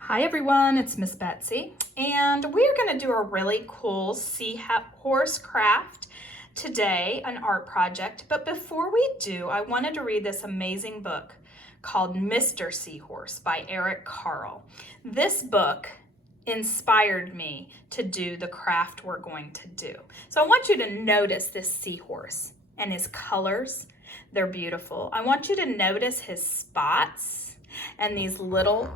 Hi everyone, it's Miss Betsy, and we're going to do a really cool seahorse craft today, an art project. But before we do, I wanted to read this amazing book called Mr. Seahorse by Eric Carle. This book inspired me to do the craft we're going to do. So I want you to notice this seahorse and his colors. They're beautiful. I want you to notice his spots and these little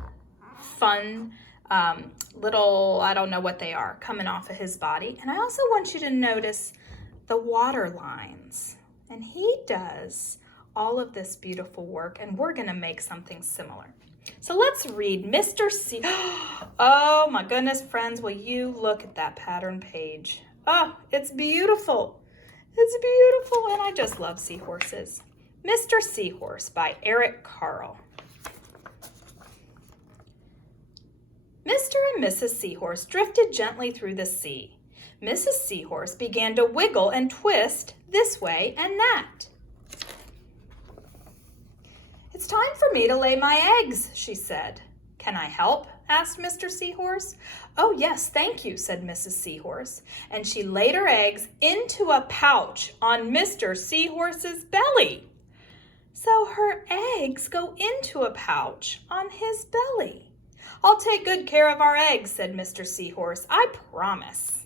fun I don't know what they are, coming off of his body. And I also want you to notice the water lines. And he does all of this beautiful work, and we're gonna make something similar. So let's read Mr. C. Oh my goodness, friends, will you look at that pattern page? Oh, it's beautiful. It's beautiful, and I just love seahorses. Mr. Seahorse by Eric Carle. Mr. and Mrs. Seahorse drifted gently through the sea. Mrs. Seahorse began to wiggle and twist this way and that. "It's time for me to lay my eggs," she said. "Can I help?" asked Mr. Seahorse. "Oh, yes, thank you," said Mrs. Seahorse, and she laid her eggs into a pouch on Mr. Seahorse's belly. So her eggs go into a pouch on his belly. "I'll take good care of our eggs," said Mr. Seahorse. "I promise."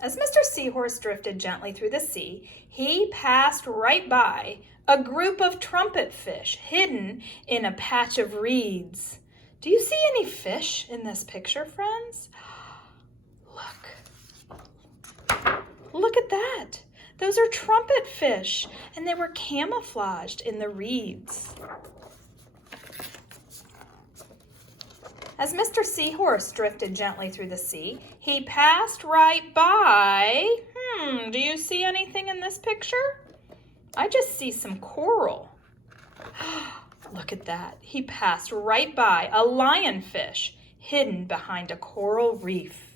As Mr. Seahorse drifted gently through the sea, he passed right by a group of trumpet fish hidden in a patch of reeds. Do you see any fish in this picture, friends? Look at that. Those are trumpet fish, and they were camouflaged in the reeds. As Mr. Seahorse drifted gently through the sea, he passed right by... Do you see anything in this picture? I just see some coral. Look at that. He passed right by a lionfish hidden behind a coral reef.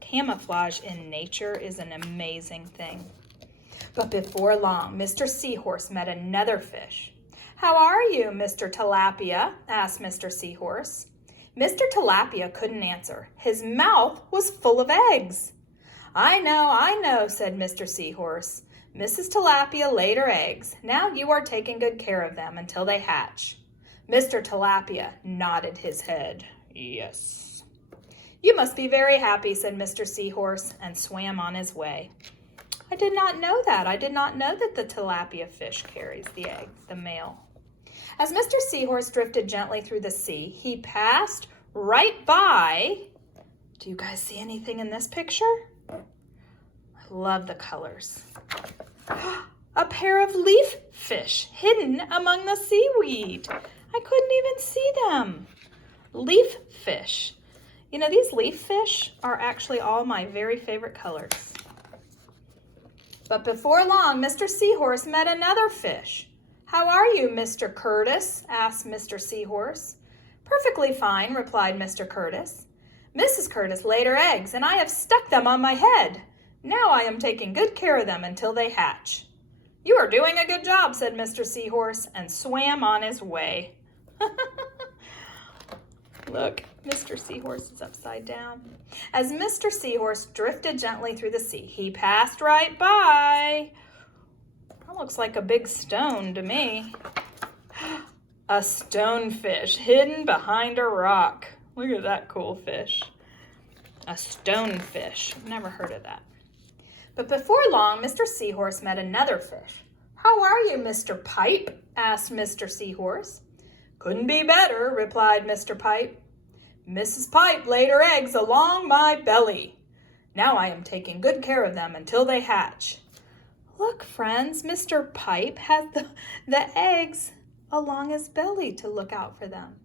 Camouflage in nature is an amazing thing. But before long, Mr. Seahorse met another fish. "How are you, Mr. Tilapia?" asked Mr. Seahorse. Mr. Tilapia couldn't answer. His mouth was full of eggs. I know," said Mr. Seahorse. "Mrs. Tilapia laid her eggs. Now you are taking good care of them until they hatch." Mr. Tilapia nodded his head. "Yes." "You must be very happy," said Mr. Seahorse, and swam on his way. I did not know that. I did not know that the tilapia fish carries the egg, the male. As Mr. Seahorse drifted gently through the sea, he passed right by... Do you guys see anything in this picture? I love the colors. A pair of leaf fish hidden among the seaweed. I couldn't even see them. Leaf fish. You know, these leaf fish are actually all my very favorite colors. But before long, Mr. Seahorse met another fish. "How are you, Mr. Curtis?" asked Mr. Seahorse. "Perfectly fine," replied Mr. Curtis. "Mrs. Curtis laid her eggs, and I have stuck them on my head. Now I am taking good care of them until they hatch." "You are doing a good job," said Mr. Seahorse, and swam on his way. Look, Mr. Seahorse is upside down. As Mr. Seahorse drifted gently through the sea, he passed right by... That looks like a big stone to me. A stonefish hidden behind a rock. Look at that cool fish. A stonefish. I've never heard of that. But before long, Mr. Seahorse met another fish. "How are you, Mr. Pipe?" asked Mr. Seahorse. "Couldn't be better," replied Mr. Pipe. "Mrs. Pipe laid her eggs along my belly. Now I am taking good care of them until they hatch." Look, friends, Mr. Pipe has the eggs along his belly to look out for them.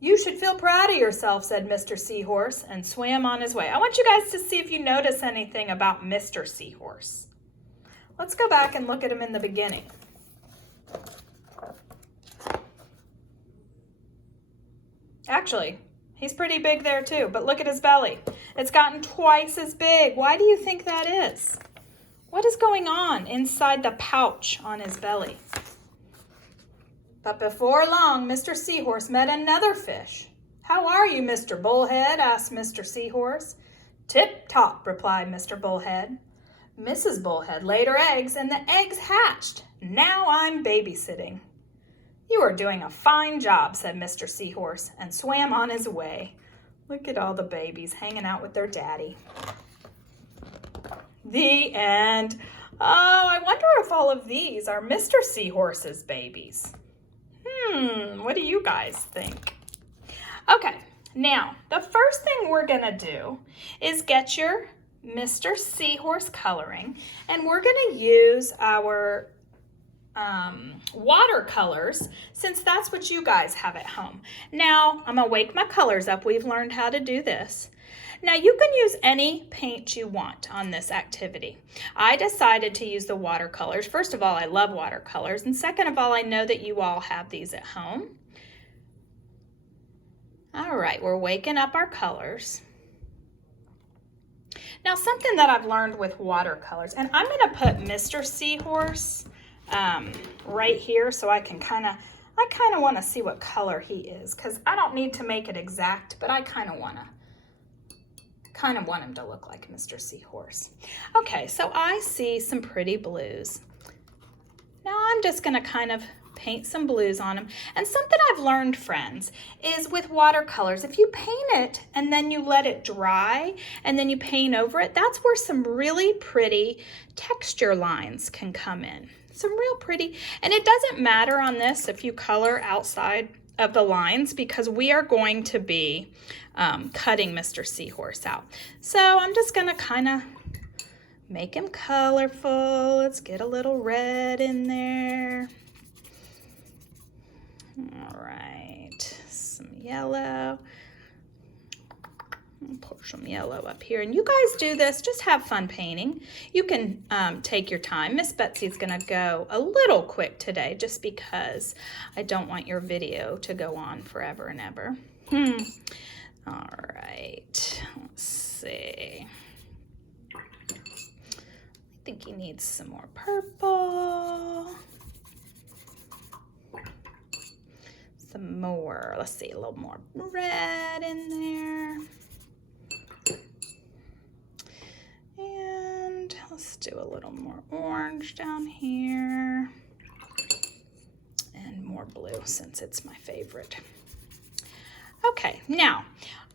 "You should feel proud of yourself," said Mr. Seahorse, and swam on his way. I want you guys to see if you notice anything about Mr. Seahorse. Let's go back and look at him in the beginning. Actually, he's pretty big there too, but look at his belly. It's gotten twice as big. Why do you think that is? What is going on inside the pouch on his belly? But before long, Mr. Seahorse met another fish. "How are you, Mr. Bullhead?" asked Mr. Seahorse. "Tip-top," replied Mr. Bullhead. Mrs. Bullhead laid her eggs, and the eggs hatched. "Now I'm babysitting." "You are doing a fine job," said Mr. Seahorse, and swam on his way. Look at all the babies hanging out with their daddy. The end. Oh, I wonder if all of these are Mr. Seahorse's babies. What do you guys think? Okay, now the first thing we're gonna do is get your Mr. Seahorse coloring, and we're gonna use our watercolors, since that's what you guys have at home. Now, I'm gonna wake my colors up. We've learned how to do this. Now, you can use any paint you want on this activity. I decided to use the watercolors. First of all, I love watercolors, and second of all, I know that you all have these at home. All right, we're waking up our colors. Now, something that I've learned with watercolors, and I'm gonna put Mr. Seahorse right here so I kind of want to see what color he is, because I don't need to make it exact, but I kind of want him to look like Mr. Seahorse. Okay, so I see some pretty blues. Now I'm just going to kind of paint some blues on him. And something I've learned, friends, is with watercolors, if you paint it and then you let it dry and then you paint over it, that's where some really pretty texture lines can come in. Some real pretty, and it doesn't matter on this if you color outside of the lines, because we are going to be cutting Mr. Seahorse out. So I'm just gonna kind of make him colorful. Let's get a little red in there. All right, some yellow. Pour some yellow up here, and you guys do this, just have fun painting. You can take your time. Miss Betsy's gonna go a little quick today just because I don't want your video to go on forever and ever. All right, let's see. I think he needs some more purple. Some more, let's see, a little more red in there. And let's do a little more orange down here. And more blue, since it's my favorite. Okay, now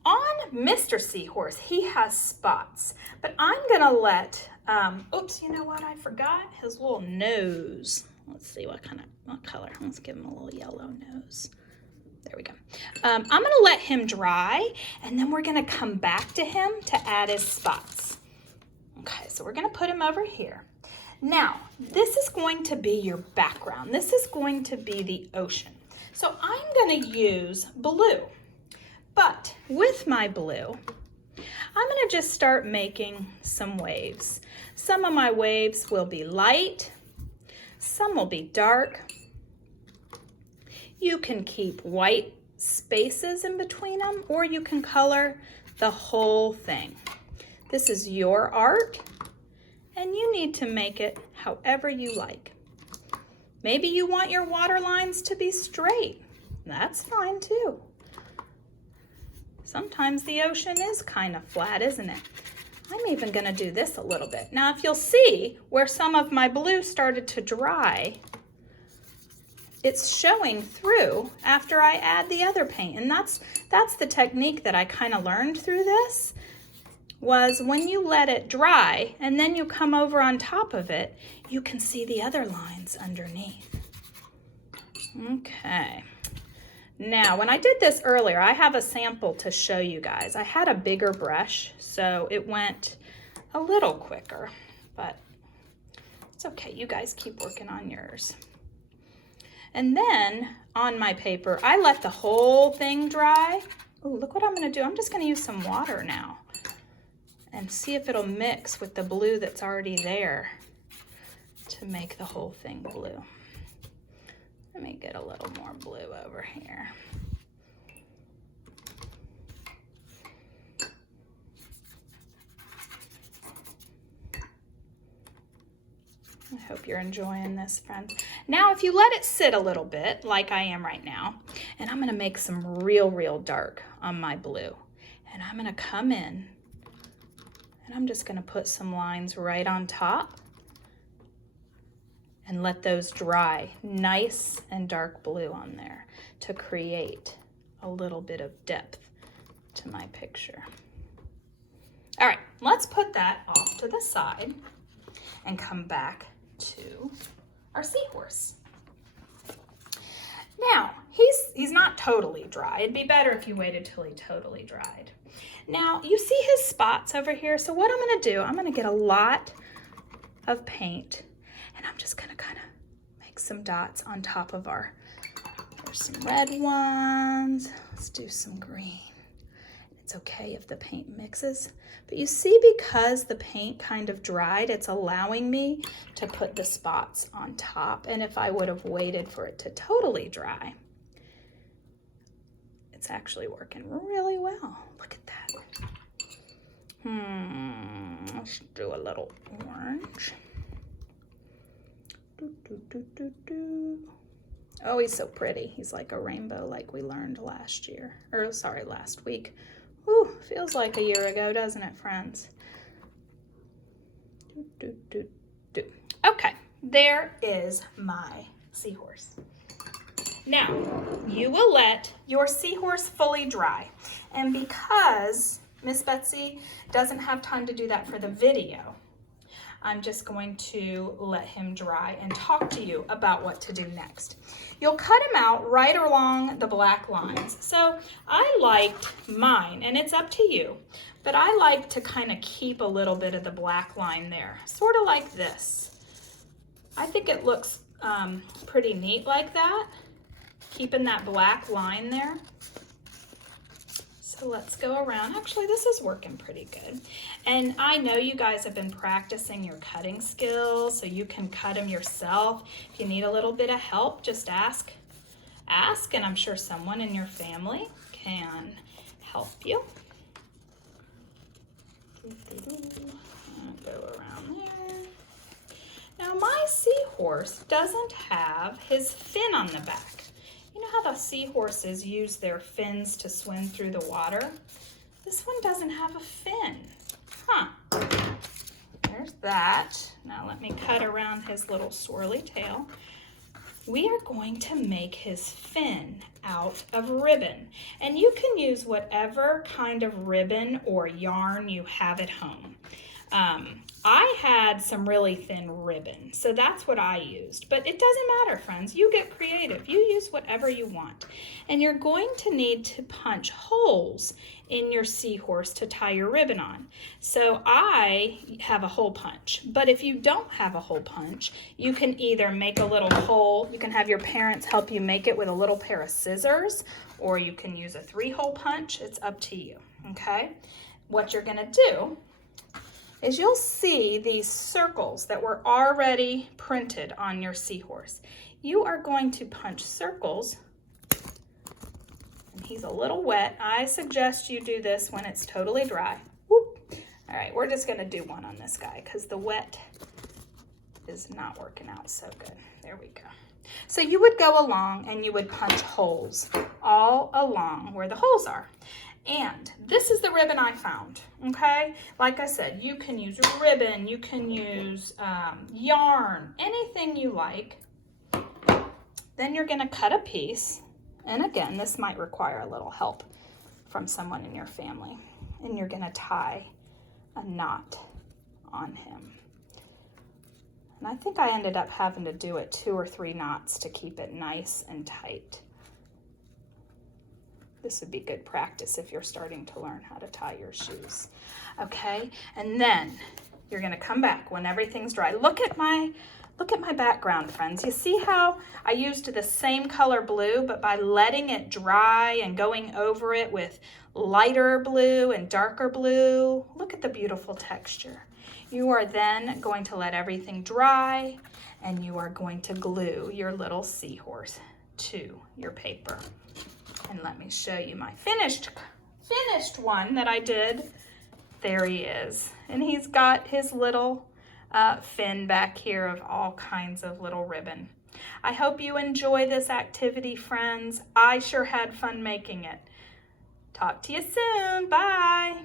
on Mr. Seahorse, he has spots, but I'm gonna let, oops, you know what, I forgot his little nose. Let's see what color. Let's give him a little yellow nose. There we go. I'm gonna let him dry, and then we're gonna come back to him to add his spots. Okay, so we're gonna put him over here. Now, this is going to be your background. This is going to be the ocean. So I'm gonna use blue, but with my blue, I'm gonna just start making some waves. Some of my waves will be light, some will be dark. You can keep white spaces in between them, or you can color the whole thing. This is your art, and you need to make it however you like. Maybe you want your water lines to be straight. That's fine too. Sometimes the ocean is kind of flat, isn't it? I'm even gonna do this a little bit. Now, if you'll see where some of my blue started to dry, it's showing through after I add the other paint. And that's the technique that I kind of learned through this, was when you let it dry and then you come over on top of it, you can see the other lines underneath. Okay. Now, when I did this earlier, I have a sample to show you guys. I had a bigger brush, so it went a little quicker, but it's okay. You guys keep working on yours. And then on my paper, I let the whole thing dry. Oh, look what I'm gonna do. I'm just gonna use some water now and see if it'll mix with the blue that's already there to make the whole thing blue. Let me get a little more blue over here. I hope you're enjoying this, friends. Now, if you let it sit a little bit, like I am right now, and I'm going to make some real dark on my blue. And I'm going to come in, and I'm just going to put some lines right on top and let those dry. Nice and dark blue on there to create a little bit of depth to my picture. All right, let's put that off to the side and come back to our seahorse. Now, he's not totally dry. It'd be better if you waited till he totally dried. Now, you see his spots over here. So what I'm gonna do, I'm gonna get a lot of paint and I'm just gonna kind of make some dots on top of there's some red ones. Let's do some green. It's okay if the paint mixes, but you see, because the paint kind of dried, it's allowing me to put the spots on top. And if I would have waited for it to totally dry, it's actually working really well. Look at that. Let's do a little orange. Oh, he's so pretty. He's like a rainbow, like we learned last week. Ooh, feels like a year ago, doesn't it, friends? Okay, there is my seahorse. Now, you will let your seahorse fully dry. And because Miss Betsy doesn't have time to do that for the video, I'm just going to let him dry and talk to you about what to do next. You'll cut him out right along the black lines. So I liked mine, and it's up to you, but I like to kind of keep a little bit of the black line there, sort of like this. I think it looks pretty neat like that, keeping that black line there. So let's go around. Actually, this is working pretty good. And I know you guys have been practicing your cutting skills, so you can cut them yourself. If you need a little bit of help, just ask, and I'm sure someone in your family can help you. Go around there. Now, my seahorse doesn't have his fin on the back. You know how the seahorses use their fins to swim through the water? This one doesn't have a fin. Huh. There's that. Now let me cut around his little swirly tail. We are going to make his fin out of ribbon. And you can use whatever kind of ribbon or yarn you have at home. I had some really thin ribbon, so that's what I used. But it doesn't matter, friends. You get creative. You use whatever you want. And you're going to need to punch holes in your seahorse to tie your ribbon on. So I have a hole punch. But if you don't have a hole punch, you can either make a little hole. You can have your parents help you make it with a little pair of scissors, or you can use a 3-hole punch. It's up to you, okay? What you're going to do is you'll see these circles that were already printed on your seahorse. You are going to punch circles, and he's a little wet. I suggest you do this when it's totally dry. Whoop. All right, we're just gonna do one on this guy because the wet is not working out so good. There we go. So you would go along and you would punch holes all along where the holes are. And this is the ribbon I found, okay? Like I said, you can use ribbon, you can use yarn, anything you like. Then you're gonna cut a piece. And again, this might require a little help from someone in your family. And you're gonna tie a knot on him. And I think I ended up having to do it 2 or 3 knots to keep it nice and tight. This would be good practice if you're starting to learn how to tie your shoes. Okay, and then you're gonna come back when everything's dry. Look at my background, friends. You see how I used the same color blue, but by letting it dry and going over it with lighter blue and darker blue, look at the beautiful texture. You are then going to let everything dry, and you are going to glue your little seahorse to your paper. And let me show you my finished one that I did. There he is. And he's got his little fin back here of all kinds of little ribbon. I hope you enjoy this activity, friends. I sure had fun making it. Talk to you soon. Bye.